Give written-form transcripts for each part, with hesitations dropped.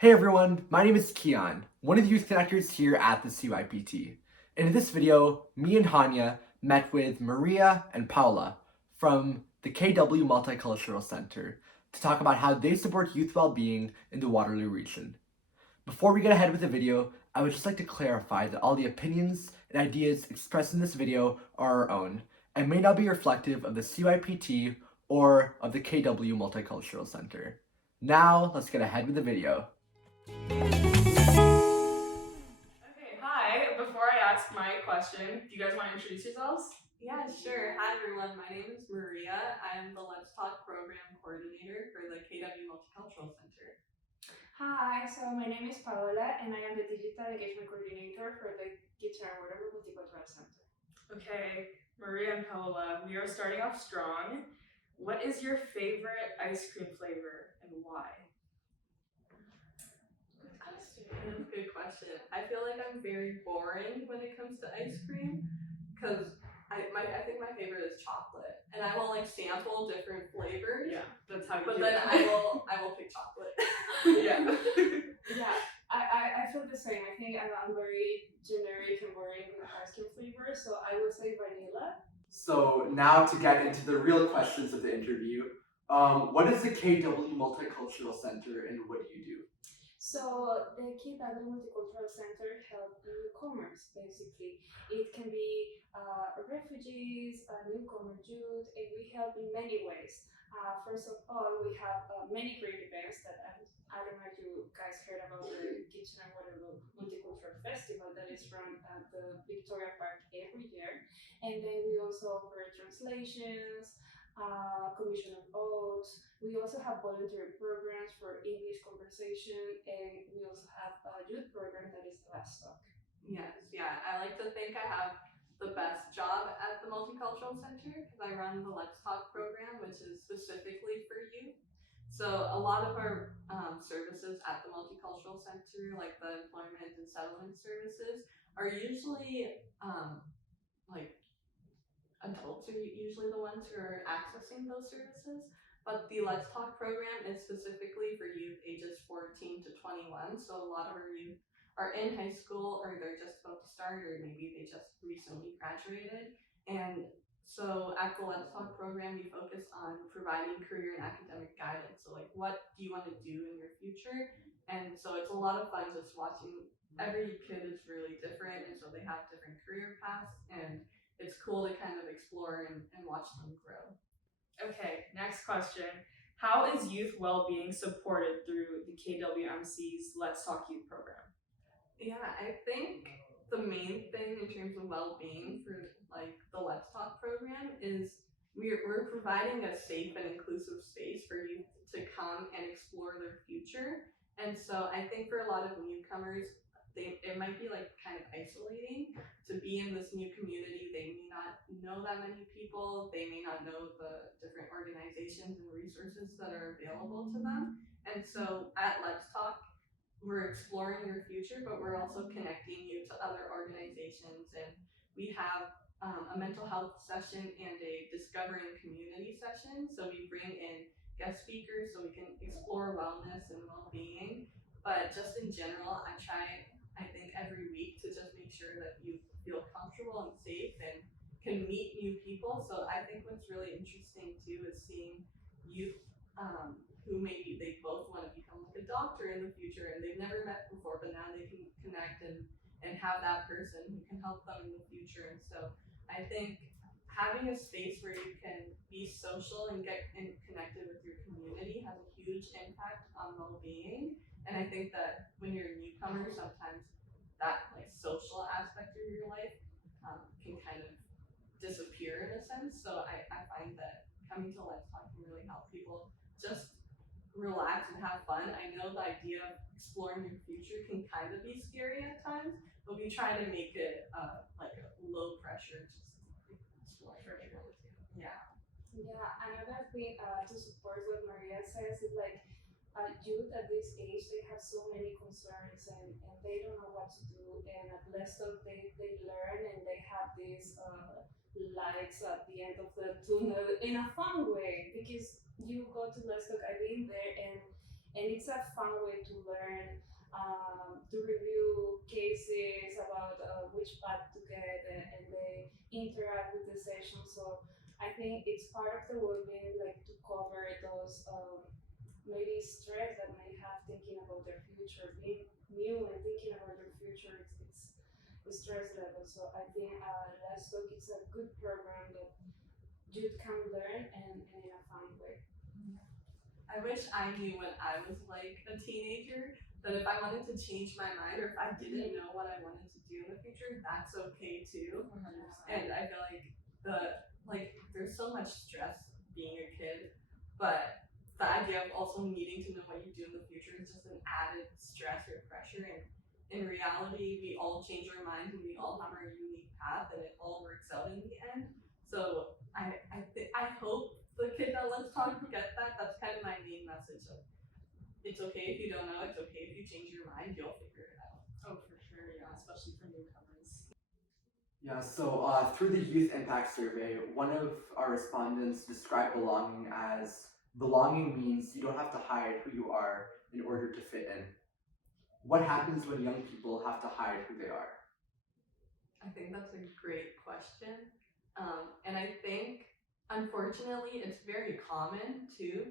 Hey everyone, my name is Kian, one of the youth connectors here at the CYPT. And in this video, me and Haniya met with Maria and Paola from the KW Multicultural Centre to talk about how they support youth well-being in the Waterloo Region. Before we get ahead with the video, I would just like to clarify that all the opinions and ideas expressed in this video are our own and may not be reflective of the CYPT or of the KW Multicultural Centre. Now, let's get ahead with the video. Okay, hi. Before I ask my question, do you guys want to introduce yourselves? Yeah, sure. Hi, everyone. My name is Maria. I am the Let's Talk program coordinator for the KW Multicultural Centre. Hi, so my name is Paola and I am the Digital Engagement Coordinator for the Kian Waterloo Multicultural Centre. Okay, Maria and Paola, we are starting off strong. What is your favorite ice cream flavor and why? Good question. I feel like I'm very boring when it comes to ice cream because I think my favorite is chocolate, and I will like sample different flavors. Yeah, that's how you But do then it. I will pick chocolate. Yeah. Yeah, I feel the same. I think I'm very generic and boring with ice cream flavor, so I would say vanilla. So now to get into the real questions of the interview, what is the KW Multicultural Centre and what do you do? So the KW Multicultural Centre help newcomers basically. It can be refugees, newcomer youth, and we help in many ways. First of all, we have many great events that I don't know if you guys heard about the Kitchen and Waterloo Multicultural Festival that is run at the Victoria Park every year. And then we also offer translations, commission of oaths. We also have voluntary programs for English conversation, and we also have a youth program that is Let's Talk. Yes, yeah. I like to think I have the best job at the Multicultural Centre because I run the Let's Talk program, which is specifically for youth. So a lot of our services at the Multicultural Centre, like the employment and settlement services, are usually like adults are usually the ones who are accessing those services. But the Let's Talk program is specifically for youth ages 14 to 21. So a lot of our youth are in high school or they're just about to start or maybe they just recently graduated. And so at the Let's Talk program, we focus on providing career and academic guidance. So like, what do you want to do in your future? And so it's a lot of fun just watching. Every kid is really different, and so they have different career paths, and it's cool to kind of explore and watch them grow. Okay, next question. How is youth well-being supported through the KWMC's Let's Talk Youth program? Yeah, I think the main thing in terms of well-being for like the Let's Talk program is we're providing a safe and inclusive space for youth to come and explore their future. And so I think for a lot of newcomers, it might be like kind of isolating to be in this new community. They may not know that many people. They may not know the different organizations and resources that are available to them. And so at Let's Talk, we're exploring your future, but we're also connecting you to other organizations. And we have a mental health session and a discovering community session. So we bring in guest speakers so we can explore wellness and well-being. But just in general, I think every week to just make sure that you feel comfortable and safe and can meet new people. So I think what's really interesting too is seeing youth who maybe they both want to become like a doctor in the future and they've never met before, but now they can connect and have that person who can help them in the future. And so I think having a space where you can be social and get connected with your community has a huge impact on well-being. And I think that when you're a newcomer, sometimes that like social aspect of your life can kind of disappear in a sense. So I find that coming to Let's Talk can really help people just relax and have fun. I know the idea of exploring your future can kind of be scary at times, but we try to make it like a low pressure, just explore for sure. Yeah. Yeah, another thing to support what Maria says is like youth at this age, they have so many concerns and they don't know what to do. And at Leicester, they learn and they have these lights at the end of the tunnel in a fun way because you go to Leicester, I've been there and and it's a fun way to learn, to review cases about which path to get, and they interact with the session. So I think it's part of the well-being, like to cover those maybe stress that may have thinking about their future, being new and thinking about their future. It's stress level. So I think Let's Talk is a good program that youth can learn and in a fun way. I wish I knew when I was like a teenager that if I wanted to change my mind or if I didn't know what I wanted to do in the future, that's okay too. 100%. And I feel like there's so much stress being a kid, but the idea of also needing to know what you do in the future is just an added stress or pressure. And in reality, we all change our minds and we all have our unique path, and it all works out in the end. So I hope the kids at Let's Talk get that. That's kind of my main message. Of it's okay if you don't know. It's okay if you change your mind. You'll figure it out. Oh, for sure, yeah, especially for newcomers. Yeah, so through the Youth Impact Survey, one of our respondents described belonging as belonging means you don't have to hide who you are in order to fit in. What happens when young people have to hide who they are? I think that's a great question. And I think, unfortunately, it's very common too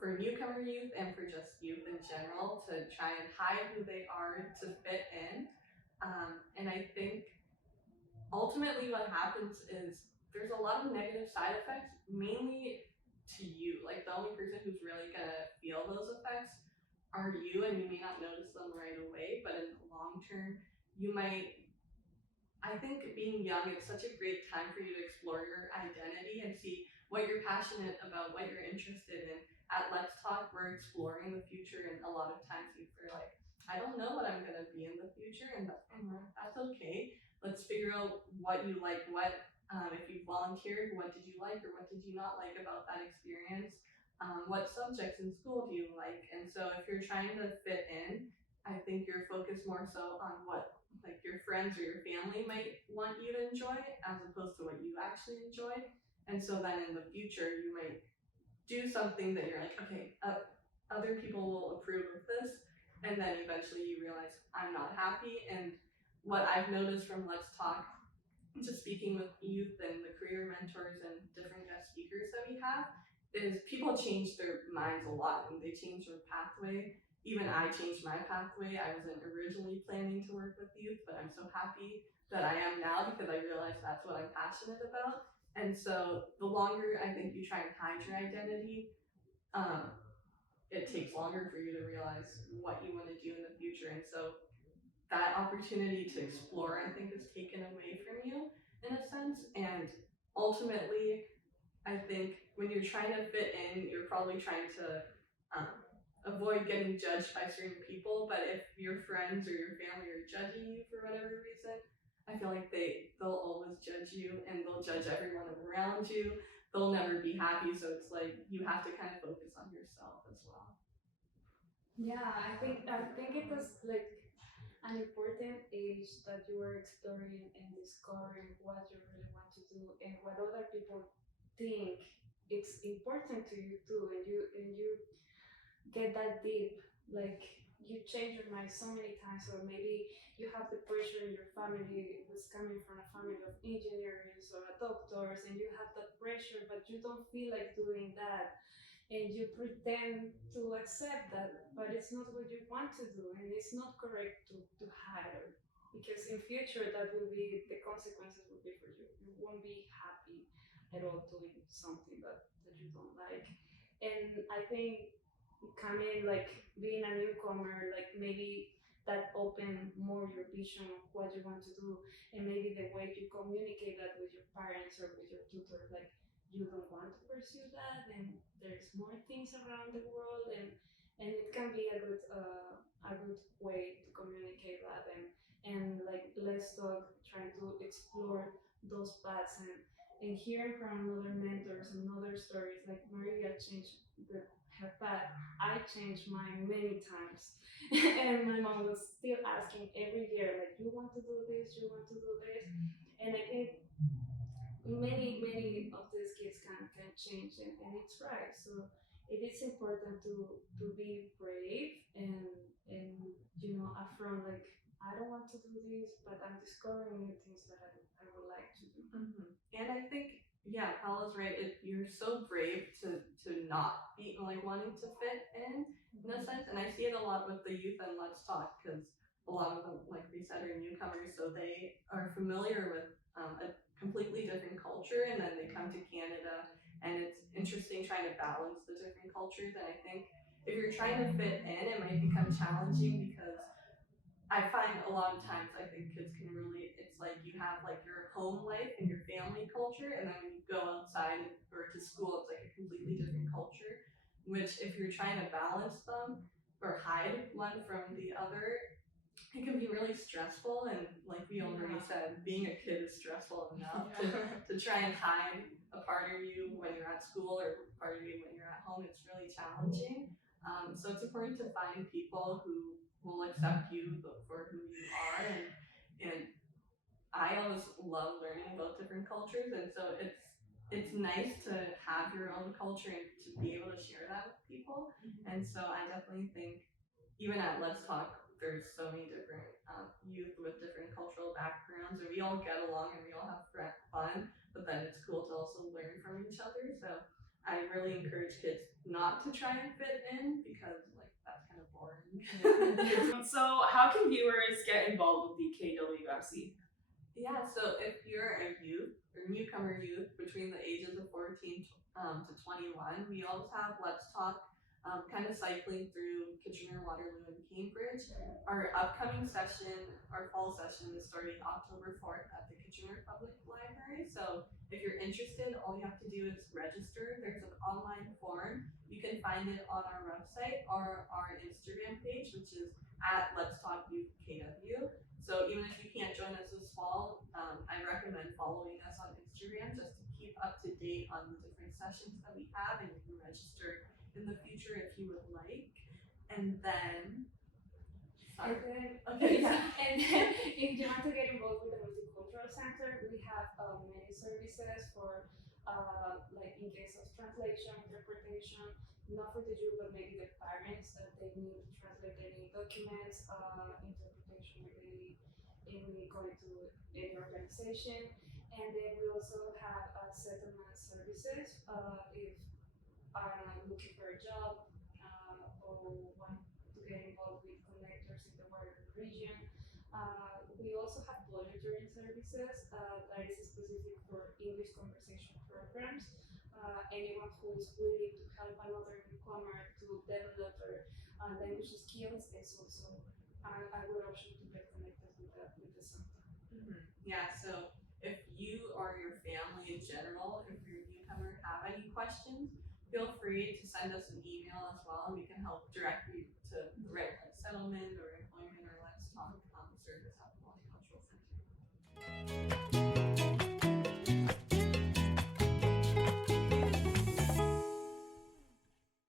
for newcomer youth and for just youth in general to try and hide who they are to fit in. And I think ultimately what happens is there's a lot of negative side effects, mainly to you. Like the only person who's really gonna feel those effects are you, and you may not notice them right away, but in the long term, you might. I think being young, it's such a great time for you to explore your identity and see what you're passionate about, what you're interested in. At Let's Talk, we're exploring the future, and a lot of times youth are like, I don't know what I'm gonna be in the future, and that's okay. Let's figure out what you like, if you volunteered, what did you like or what did you not like about that experience? What subjects in school do you like? And so if you're trying to fit in, I think you're focused more so on what like your friends or your family might want you to enjoy as opposed to what you actually enjoy. And so then in the future, you might do something that you're like, okay, other people will approve of this. And then eventually you realize I'm not happy. And what I've noticed from Let's Talk, just speaking with youth and the career mentors and different guest speakers that we have, is people change their minds a lot and they change their pathway. Even I changed my pathway. I wasn't originally planning to work with youth, but I'm so happy that I am now because I realized that's what I'm passionate about. And so the longer I think you try and hide your identity, it takes longer for you to realize what you want to do in the future. And so that opportunity to explore, I think, is taken away from you in a sense. And ultimately, I think when you're trying to fit in, you're probably trying to avoid getting judged by certain people. But if your friends or your family are judging you for whatever reason, I feel like they'll always judge you and they'll judge everyone around you. They'll never be happy. So it's like you have to kind of focus on yourself as well. Yeah, I think it was like an important age that you are exploring and discovering what you really want to do and what other people think it's important to you too, and you get that deep, like you change your mind so many times, or maybe you have the pressure in your family who's coming from a family of engineers or doctors, and you have that pressure but you don't feel like doing that, and you pretend to accept that, but it's not what you want to do, and it's not correct to hide, because in future that will be the consequences will be for you. You won't be happy at all doing something that you don't like. And I think coming, like being a newcomer, like maybe that open more your vision of what you want to do, and maybe the way you communicate that with your parents or with your tutor, like you don't want to pursue that, and there's more things around the world, and it can be a good way to communicate that, and like Let's Talk trying to explore those paths, and hearing from other mentors and other stories, like Maria changed her path. I changed mine many times. And my mom was still asking every year, like, you want to do this, you want to do this. And I think many of these kids can change, and it's right. So it is important to be brave and affront like I don't want to do this, but I'm discovering new things that I would like to do. And I think, yeah, Paula's right. You're so brave to not be like wanting to fit in a sense. And I see it a lot with the youth and Let's Talk because a lot of them, like we said, are newcomers, so they are familiar with a completely different culture, and then they come to Canada, and it's interesting trying to balance the different cultures. And I think if you're trying to fit in, it might become challenging because I find a lot of times I think kids can relate. It's like you have like your home life and your family culture, and then when you go outside or to school, it's like a completely different culture. Which, if you're trying to balance them or hide one from the other, it can be really stressful. And like we already said, being a kid is stressful enough to try and hide a part of you when you're at school or part of you when you're at home. It's really challenging. So it's important to find people who will accept you for who you are. And I always love learning about different cultures, and so it's nice to have your own culture and to be able to share that with people. And so I definitely think even at Let's Talk, there's so many different youth with different cultural backgrounds, and we all get along and we all have fun. But then it's cool to also learn from each other. So I really encourage kids not to try and fit in because like that's kind of boring. So, how can viewers get involved with the KWMC? Yeah, so if you're a youth or newcomer youth between the ages of 14 to 21, we always have Let's Talk kind of cycling through Kitchener, Waterloo, and Cambridge. Our upcoming session, our fall session, is starting October 4th at the Kitchener Public Library. So if you're interested, all you have to do is register. There's an online form. You can find it on our website or our Instagram page, which is at Let's Talk Youth KW. So even if you can't join us this fall, I recommend following us on Instagram just to keep up to date on the different sessions that we have, and you can register in the future if you would like. And then, sorry. And then if you want to get involved with the Multicultural Center, we have many services for like in case of translation, interpretation, not for the youth, but maybe the parents that they need to translate any documents, interpretation in going to any organization. And then we also have settlement services if are looking for a job or want to get involved with connectors in the Waterloo Region. We also have volunteering services that is specific for English conversation programs. Anyone who is willing to help another newcomer to develop their language skills is also a good option to get connected with the center. Yeah, so if you or your family in general, if you're a newcomer, have any questions, feel free to send us an email as well, and we can help direct you to the right settlement or